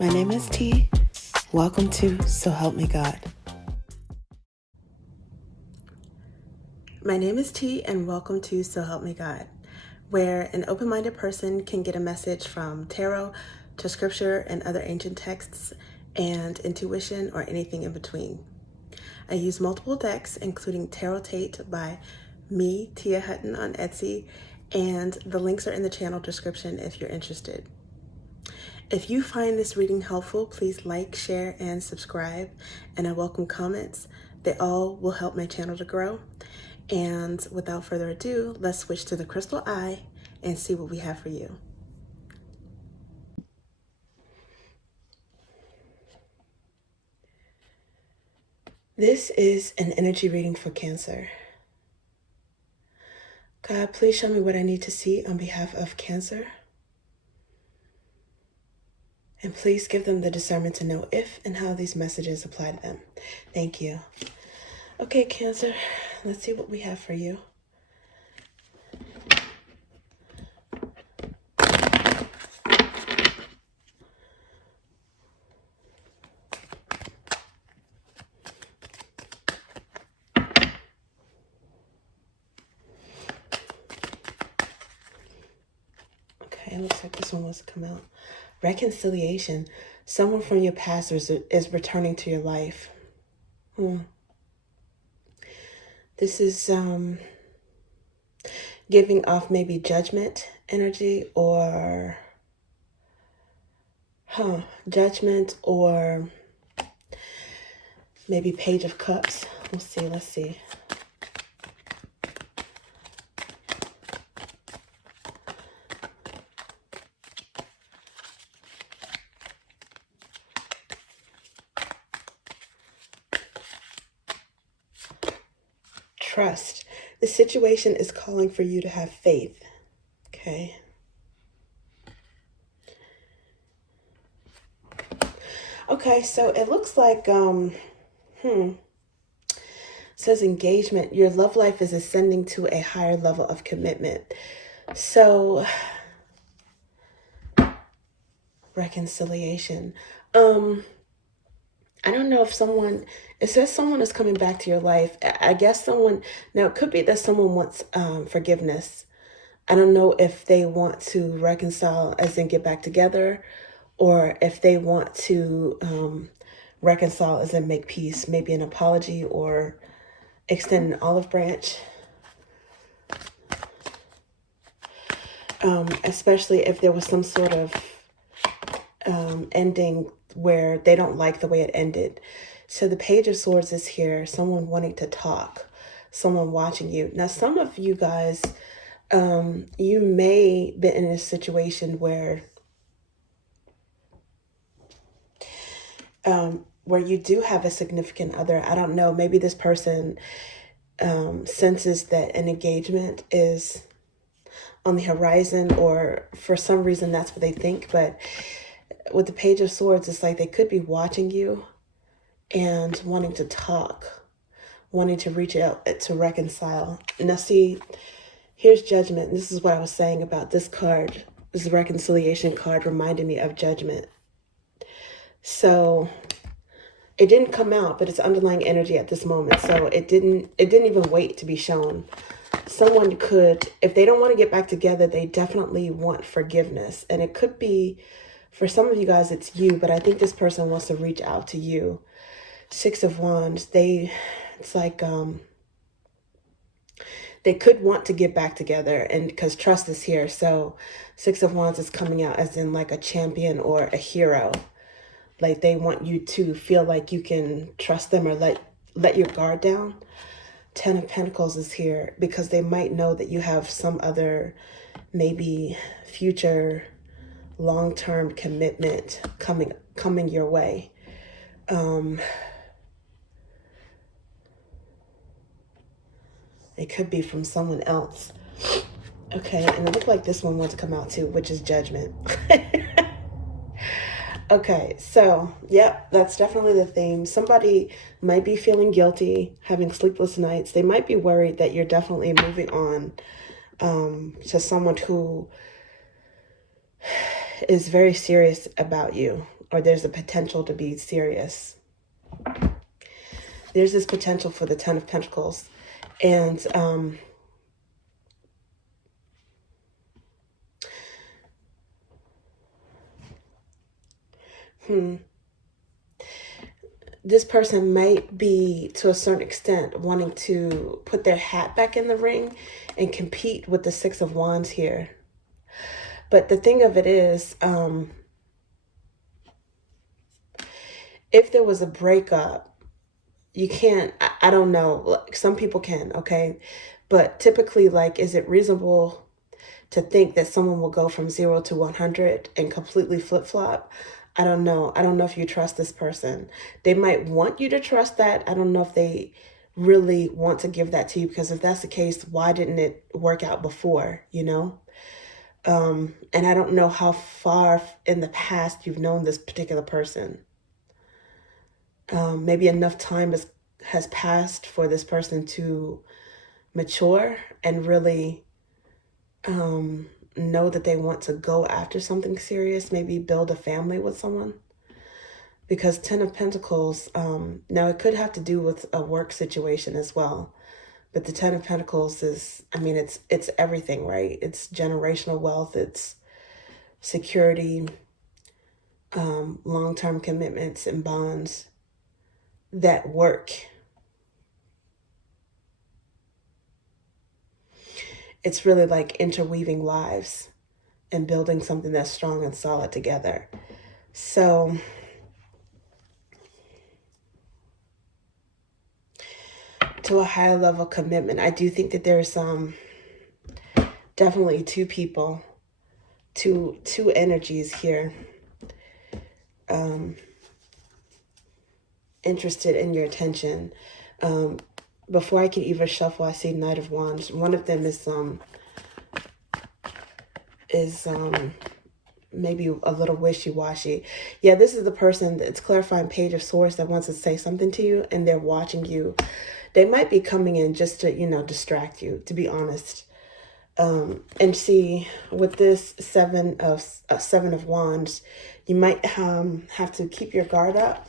My name is T. Welcome to So Help Me God. My name is T, and welcome to So Help Me God, where an open-minded person can get a message from tarot to scripture and other ancient texts and intuition or anything in between. I use multiple decks, including Tarot Tate by me, Tia Hutton, on Etsy, and the links are in the channel description if you're interested. If you find this reading helpful, please like, share, and subscribe, and I welcome comments. They all will help my channel to grow. And without further ado, let's switch to the crystal eye and see what we have for you. This is an energy reading for Cancer. God, please show me what I need to see on behalf of Cancer. And please give them the discernment to know if and how these messages apply to them. Thank you. Okay, Cancer, let's see what we have for you. Okay, it looks like this one wants to come out. Reconciliation. Someone from your past is returning to your life. This is giving off maybe judgment energy or judgment or maybe Page of Cups. Let's see. Trust. The situation is calling for you to have faith. Okay. Okay, so it looks like it says engagement. Your love life is ascending to a higher level of commitment. So reconciliation. I don't know if it says someone is coming back to your life. I guess now it could be that someone wants forgiveness. I don't know if they want to reconcile as in get back together, or if they want to reconcile as in make peace, maybe an apology or extend an olive branch. Especially if there was some sort of ending where they don't like the way it ended. So the Page of Swords is here, someone wanting to talk, someone watching you. Now, some of you guys, you may be in a situation where you do have a significant other. I don't know, maybe this person senses that an engagement is on the horizon, or for some reason that's what they think. But with the Page of Swords, it's like they could be watching you and wanting to talk, wanting to reach out to reconcile. Now see, here's Judgment. This is what I was saying about this card. This reconciliation card reminded me of Judgment. So it didn't come out, but it's underlying energy at this moment. So it didn't even wait to be shown. Someone could, if they don't want to get back together, they definitely want forgiveness. And it could be, for some of you guys, it's you, but I think this person wants to reach out to you. Six of Wands, it's like they could want to get back together, and because trust is here. So Six of Wands is coming out as in like a champion or a hero. Like they want you to feel like you can trust them or let your guard down. Ten of Pentacles is here because they might know that you have some other maybe future long-term commitment coming your way. It could be from someone else. Okay, and it looked like this one wants to come out too, which is Judgment. Okay, so, yep, that's definitely the theme. Somebody might be feeling guilty, having sleepless nights. They might be worried that you're definitely moving on to someone who is very serious about you. or there's a potential to be serious. There's this potential for the Ten of Pentacles. And this person might be, to a certain extent, wanting to put their hat back in the ring and compete with the Six of Wands here. But the thing of it is, if there was a breakup, you can't, I don't know, some people can, okay? But typically, like, is it reasonable to think that someone will go from 0 to 100 and completely flip-flop? I don't know. I don't know if you trust this person. They might want you to trust that. I don't know if they really want to give that to you, because if that's the case, why didn't it work out before, you know? And I don't know how far in the past you've known this particular person. Maybe enough time has passed for this person to mature and really know that they want to go after something serious, maybe build a family with someone. Because Ten of Pentacles, now it could have to do with a work situation as well. But the Ten of Pentacles is, I mean, it's everything, right? It's generational wealth, it's security, long-term commitments and bonds that work. It's really like interweaving lives and building something that's strong and solid together. So to a higher level commitment, I do think that there's definitely two people, two energies here interested in your attention. Before I can even shuffle, I see Knight of Wands. One of them is maybe a little wishy-washy. Yeah, this is the person, it's clarifying Page of Swords, that wants to say something to you, and they're watching you. They might be coming in just to, you know, distract you, to be honest. And see, with this Seven of Wands, you might have to keep your guard up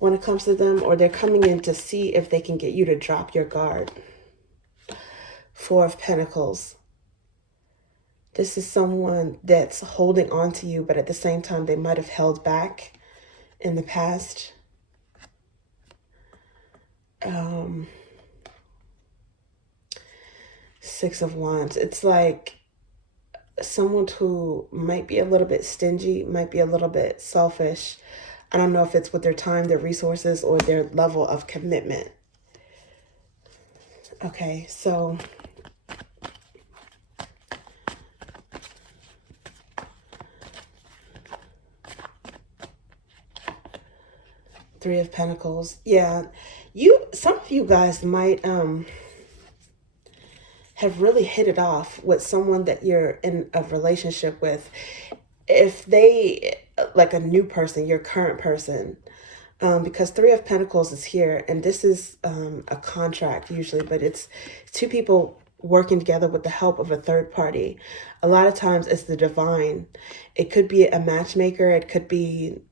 when it comes to them, or they're coming in to see if they can get you to drop your guard. Four of Pentacles. This is someone that's holding on to you, but at the same time, they might have held back in the past. Six of Wands. It's like someone who might be a little bit stingy, might be a little bit selfish. I don't know if it's with their time, their resources, or their level of commitment. Okay, so Three of Pentacles. Yeah, some of you guys might have really hit it off with someone that you're in a relationship with. If they, like a new person, your current person, because Three of Pentacles is here, and this is a contract usually, but it's two people working together with the help of a third party. A lot of times it's the divine. It could be a matchmaker. It could be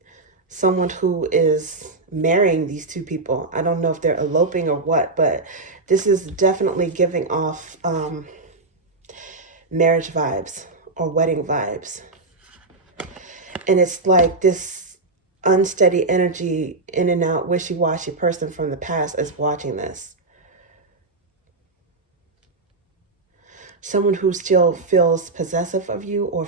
someone who is marrying these two people. I don't know if they're eloping or what, but this is definitely giving off marriage vibes or wedding vibes. And it's like this unsteady energy, in and out, wishy-washy person from the past is watching this. Someone who still feels possessive of you, or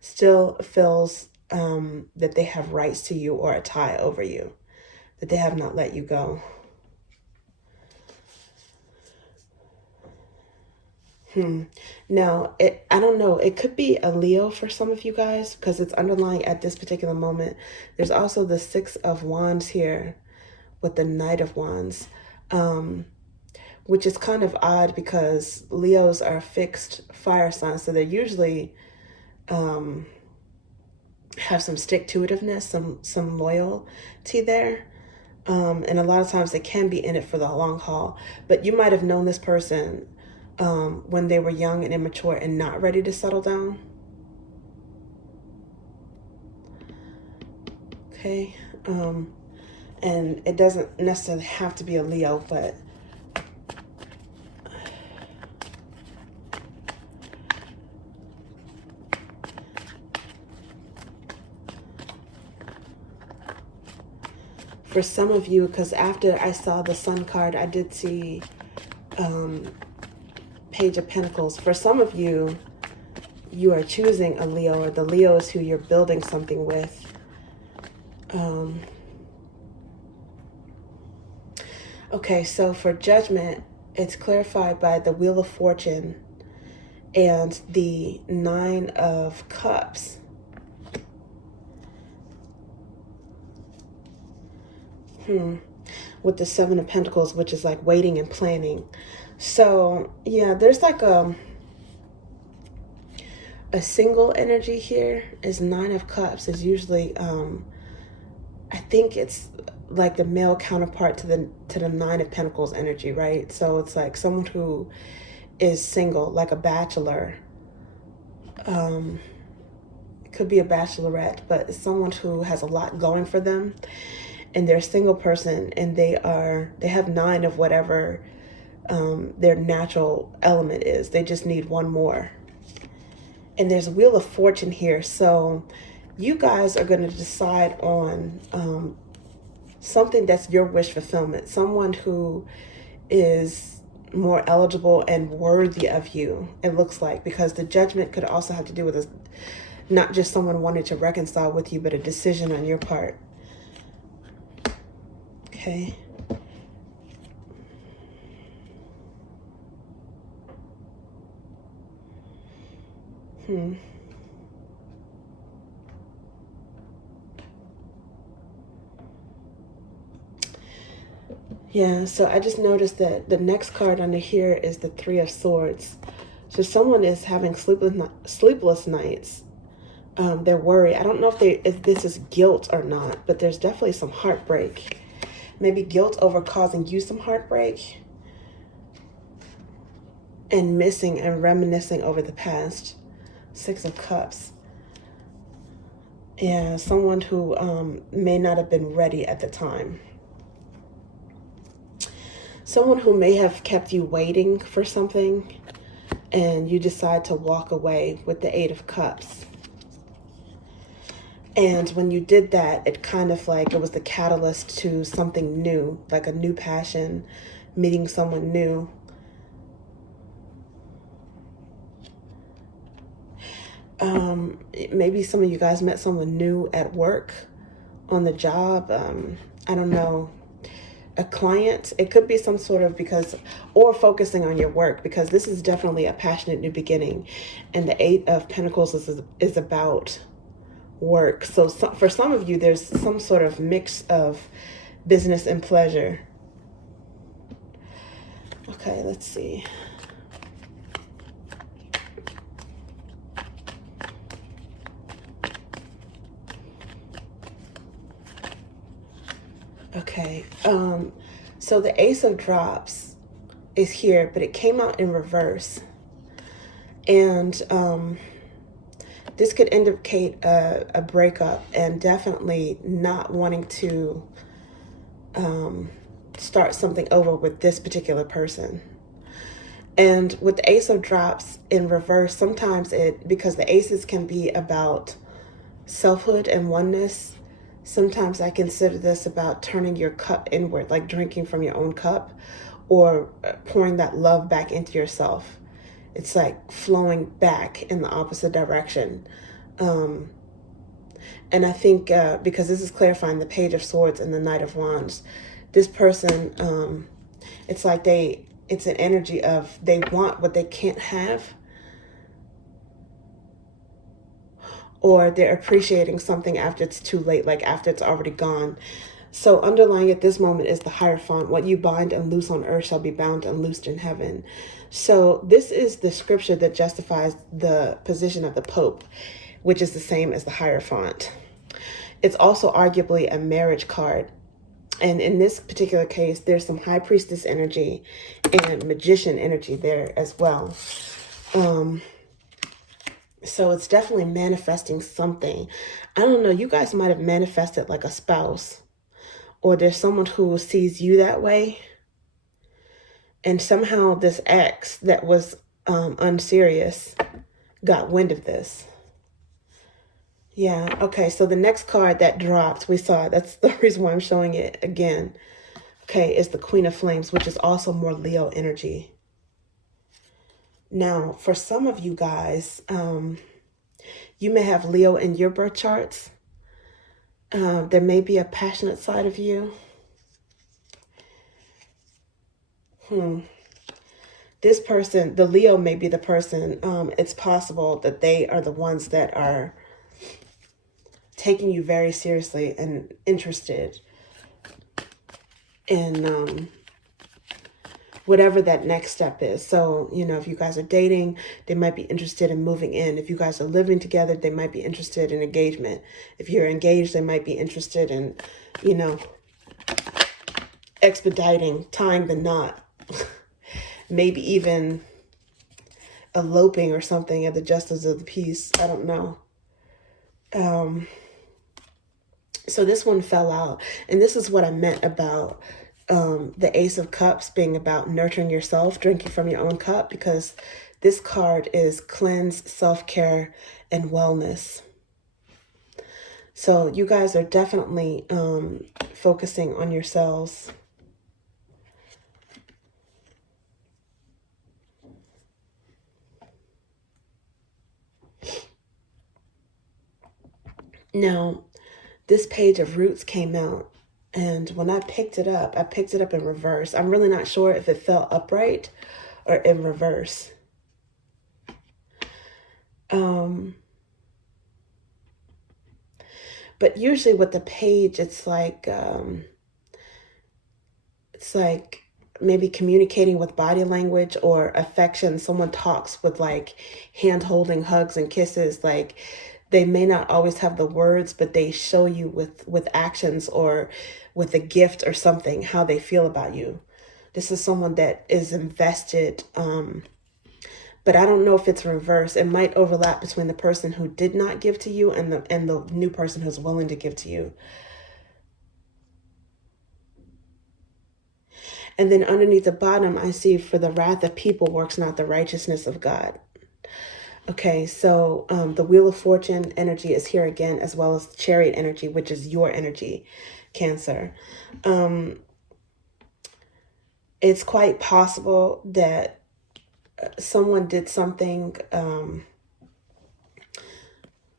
still feels that they have rights to you or a tie over you, that they have not let you go. Now, I don't know. It could be a Leo for some of you guys, because it's underlying at this particular moment. There's also the Six of Wands here with the Knight of Wands, which is kind of odd because Leos are fixed fire signs. So they usually have some stick-to-itiveness, some loyalty there. And a lot of times they can be in it for the long haul. But you might have known this person when they were young and immature and not ready to settle down. Okay. And it doesn't necessarily have to be a Leo, but for some of you, because after I saw the Sun card, I did see Page of Pentacles. For some of you, you are choosing a Leo, or the Leo is who you're building something with. Okay, so for Judgment, it's clarified by the Wheel of Fortune and the Nine of Cups. With the Seven of Pentacles, which is like waiting and planning. So yeah, there's like a single energy here. Is Nine of Cups is usually I think it's like the male counterpart to the Nine of Pentacles energy, right? So it's like someone who is single, like a bachelor. It could be a bachelorette, but it's someone who has a lot going for them, and they're a single person, and they have 9 of whatever their natural element is. They just need one more. And there's a Wheel of Fortune here, so you guys are going to decide on something that's your wish fulfillment, someone who is more eligible and worthy of you, it looks like, because the Judgment could also have to do with this, not just someone wanting to reconcile with you, but a decision on your part. Okay. Yeah, so I just noticed that the next card under here is the Three of Swords. So someone is having sleepless nights. They're worried. I don't know if this is guilt or not, but there's definitely some heartbreak. Maybe guilt over causing you some heartbreak. And missing and reminiscing over the past. Six of Cups. Yeah, someone who may not have been ready at the time. Someone who may have kept you waiting for something, and you decide to walk away with the Eight of Cups. And when you did that, it kind of like it was the catalyst to something new, like a new passion, meeting someone new. Maybe some of you guys met someone new at work, on the job. I don't know, a client. It could be some sort of or focusing on your work, because this is definitely a passionate new beginning. And the Eight of Pentacles is about work. So for some of you, there's some sort of mix of business and pleasure. Okay, let's see. Okay, so the Ace of Drops is here, but it came out in reverse. And this could indicate a breakup, and definitely not wanting to start something over with this particular person. And with the Ace of Drops in reverse, sometimes because the aces can be about selfhood and oneness, sometimes I consider this about turning your cup inward, like drinking from your own cup, or pouring that love back into yourself. It's like flowing back in the opposite direction. And I think because this is clarifying the Page of Swords and the Knight of Wands, this person, it's like it's an energy of they want what they can't have, or they're appreciating something after it's too late, like after it's already gone. So underlying at this moment is the Hierophant. What you bind and loose on earth shall be bound and loosed in heaven. So this is the scripture that justifies the position of the Pope, which is the same as the Hierophant. It's also arguably a marriage card. And in this particular case, there's some High Priestess energy and Magician energy there as well. So it's definitely manifesting something. I don't know, you guys might have manifested like a spouse, or there's someone who sees you that way. And somehow this ex that was unserious got wind of this. Yeah, okay, so the next card that dropped, we saw, that's the reason why I'm showing it again. Okay, is the Queen of Flames, which is also more Leo energy. Now, for some of you guys, you may have Leo in your birth charts. There may be a passionate side of you. This person, the Leo may be the person. It's possible that they are the ones that are taking you very seriously and interested in whatever that next step is. So, you know, if you guys are dating, they might be interested in moving in. If you guys are living together, they might be interested in engagement. If you're engaged, they might be interested in, you know, expediting, tying the knot. Maybe even eloping or something at the justice of the peace. I don't know. So this one fell out. And this is what I meant about the Ace of Cups being about nurturing yourself, drinking from your own cup, because this card is cleanse, self-care, and wellness. So you guys are definitely focusing on yourselves. Now, this page of Roots came out, and when I picked it up in reverse. I'm really not sure if it fell upright or in reverse. But usually with the page, it's like maybe communicating with body language or affection. Someone talks with like hand holding, hugs and kisses. Like they may not always have the words, but they show you with actions or with a gift or something, how they feel about you. This is someone that is invested, but I don't know if it's reverse. It might overlap between the person who did not give to you and the new person who's willing to give to you. And then underneath the bottom, I see, for the wrath of people works not the righteousness of God. Okay, so the Wheel of Fortune energy is here again, as well as Chariot energy, which is your energy, Cancer. It's quite possible that someone did something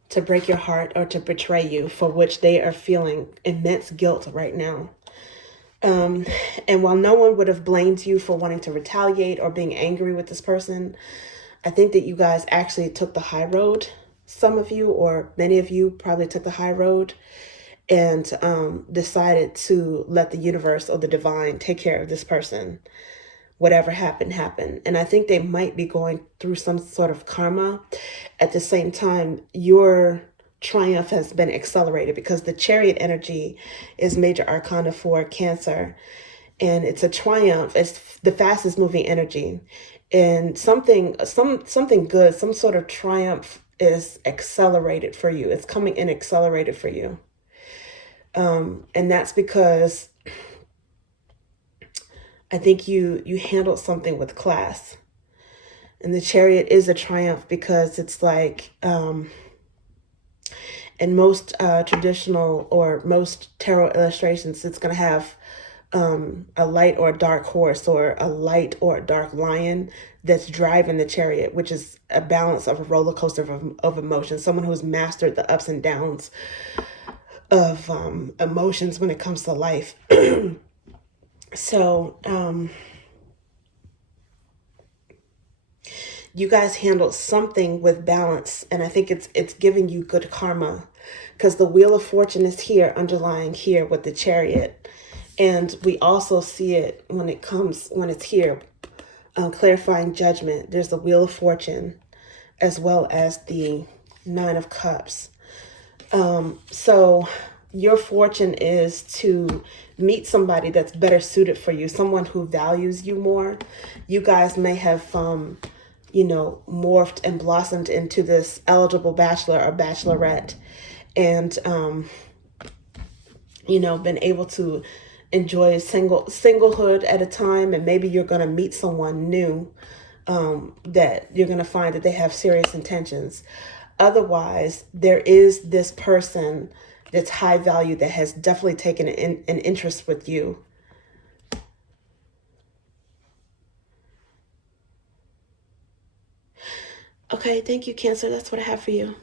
to break your heart or to betray you, for which they are feeling immense guilt right now. And while no one would have blamed you for wanting to retaliate or being angry with this person, I think that you guys actually took the high road. Some of you, or many of you, probably took the high road and decided to let the universe or the divine take care of this person. Whatever happened, happened. And I think they might be going through some sort of karma. At the same time, your triumph has been accelerated, because the Chariot energy is major arcana for Cancer, and it's a triumph. It's the fastest moving energy, and something good, some sort of triumph is accelerated for you. It's coming in accelerated for you, and that's because I think you handled something with class. And the Chariot is a triumph because it's like, in most traditional or most tarot illustrations, it's going to have a light or a dark horse, or a light or a dark lion that's driving the chariot, which is a balance of a roller coaster of emotions. Someone who's mastered the ups and downs of emotions when it comes to life. So you guys handled something with balance, and I think it's giving you good karma, because the Wheel of Fortune is here, underlying here with the Chariot, and we also see it when it's here, clarifying judgment. There's the Wheel of Fortune, as well as the Nine of Cups. So your fortune is to meet somebody that's better suited for you, someone who values you more. You guys may have morphed and blossomed into this eligible bachelor or bachelorette. and, been able to enjoy singlehood at a time, and maybe you're going to meet someone new that you're going to find that they have serious intentions. Otherwise, there is this person that's high value that has definitely taken an interest with you. Okay, thank you, Cancer. That's what I have for you.